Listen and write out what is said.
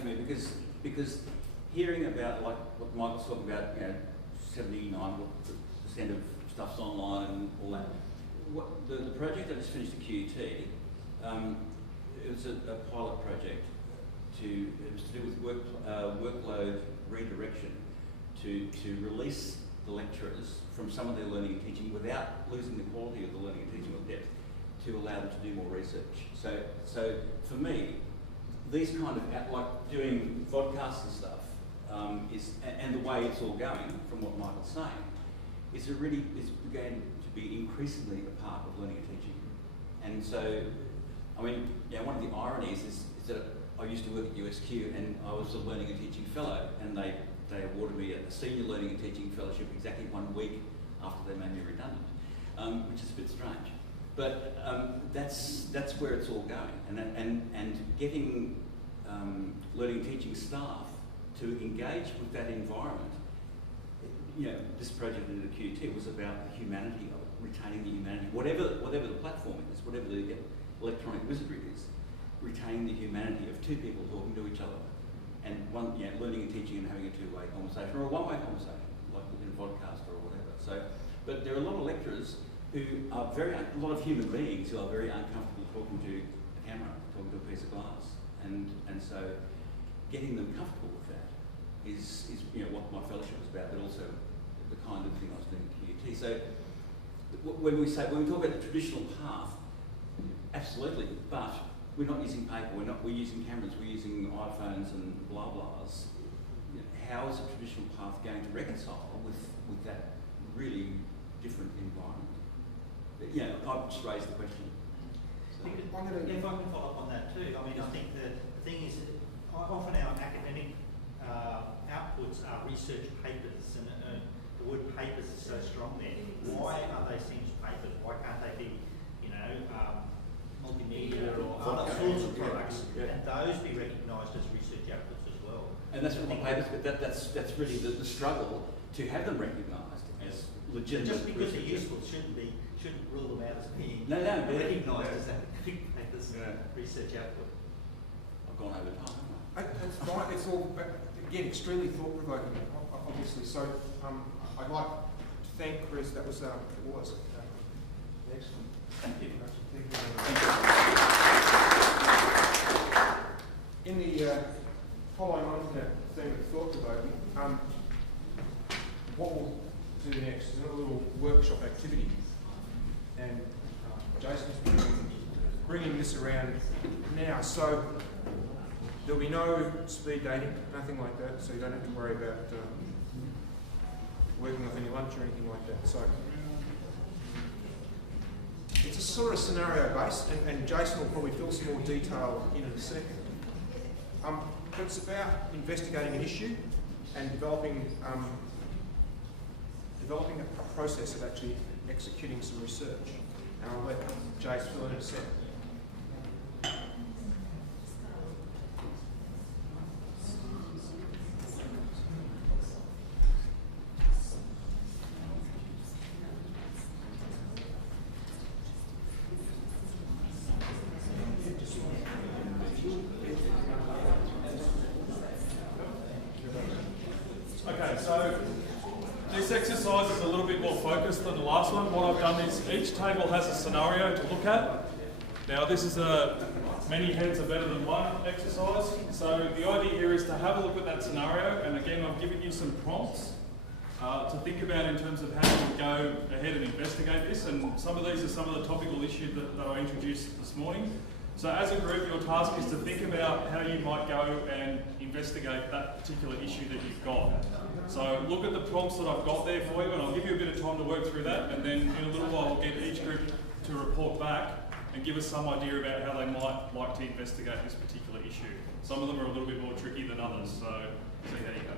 to me because hearing about like what Michael's talking about, 79% of stuff's online and all that. The project I just finished at QUT, it was a pilot project. It was to do with workload redirection to release the lecturers from some of their learning and teaching without losing the quality of the learning and teaching or depth, to allow them to do more research. So for me, these kind of, like doing vodcasts and stuff, and the way it's all going, from what Michael's saying, is began to be increasingly a part of learning and teaching. And so, I mean, one of the ironies is that I used to work at USQ and I was a learning and teaching fellow, and they awarded me a senior learning and teaching fellowship exactly 1 week after they made me redundant, which is a bit strange. But that's where it's all going, and getting learning and teaching staff to engage with that environment. This project at the QUT was about the humanity of it, retaining the humanity, whatever the platform is, whatever the electronic wizardry is, retaining the humanity of two people talking to each other, and learning and teaching and having a two-way conversation or a one-way conversation, like in a podcast or whatever. So, but there are a lot of lecturers who are a lot of human beings who are very uncomfortable talking to a camera, talking to a piece of glass, and so getting them comfortable with that is what my fellowship was about, but also the kind of thing I was doing at QUT. So when we talk about the traditional path, absolutely, but we're not using paper, we're using cameras, we're using iPhones and blah blahs. How is a traditional path going to reconcile with that really different environment? I've just raised the question. So. If I can follow up on that too, I mean, I think the thing is, often our academic outputs are research papers, and the word papers is so strong there. Why are they seen as papers? Why can't they be, multimedia or other sorts of products, and those be recognised as research outputs as well? And that's what my papers, but that's really the struggle to have them recognised as legitimate. Just because they're useful shouldn't rule them out as being recognised as academic papers, research output. I've gone over time, haven't I? That's fine. It's all, again, extremely thought-provoking, obviously. So I'd like to thank Chris. That was excellent. Thank you. In the following on from that theme of thought-provoking, what we'll do next is a little workshop activity, and Jason's bringing this around now. So there'll be no speed dating, nothing like that. So you don't have to worry about working off any lunch or anything like that. So it's a sort of scenario based, and Jason will probably fill some more detail in a second. But it's about investigating an issue and developing a process of actually executing some research. And I'll let Jace fill in a second. Okay, so this exercise is a little bit more focused than the last one. What I've done is each table has a scenario to look at. Now this is a many heads are better than one exercise. So the idea here is to have a look at that scenario, and again I've given you some prompts to think about in terms of how you go ahead and investigate this, and some of these are some of the topical issues that I introduced this morning. So as a group, your task is to think about how you might go and investigate that particular issue that you've got. So look at the prompts that I've got there for you, and I'll give you a bit of time to work through that, and then in a little while I'll get each group to report back and give us some idea about how they might like to investigate this particular issue. Some of them are a little bit more tricky than others, so see how you go.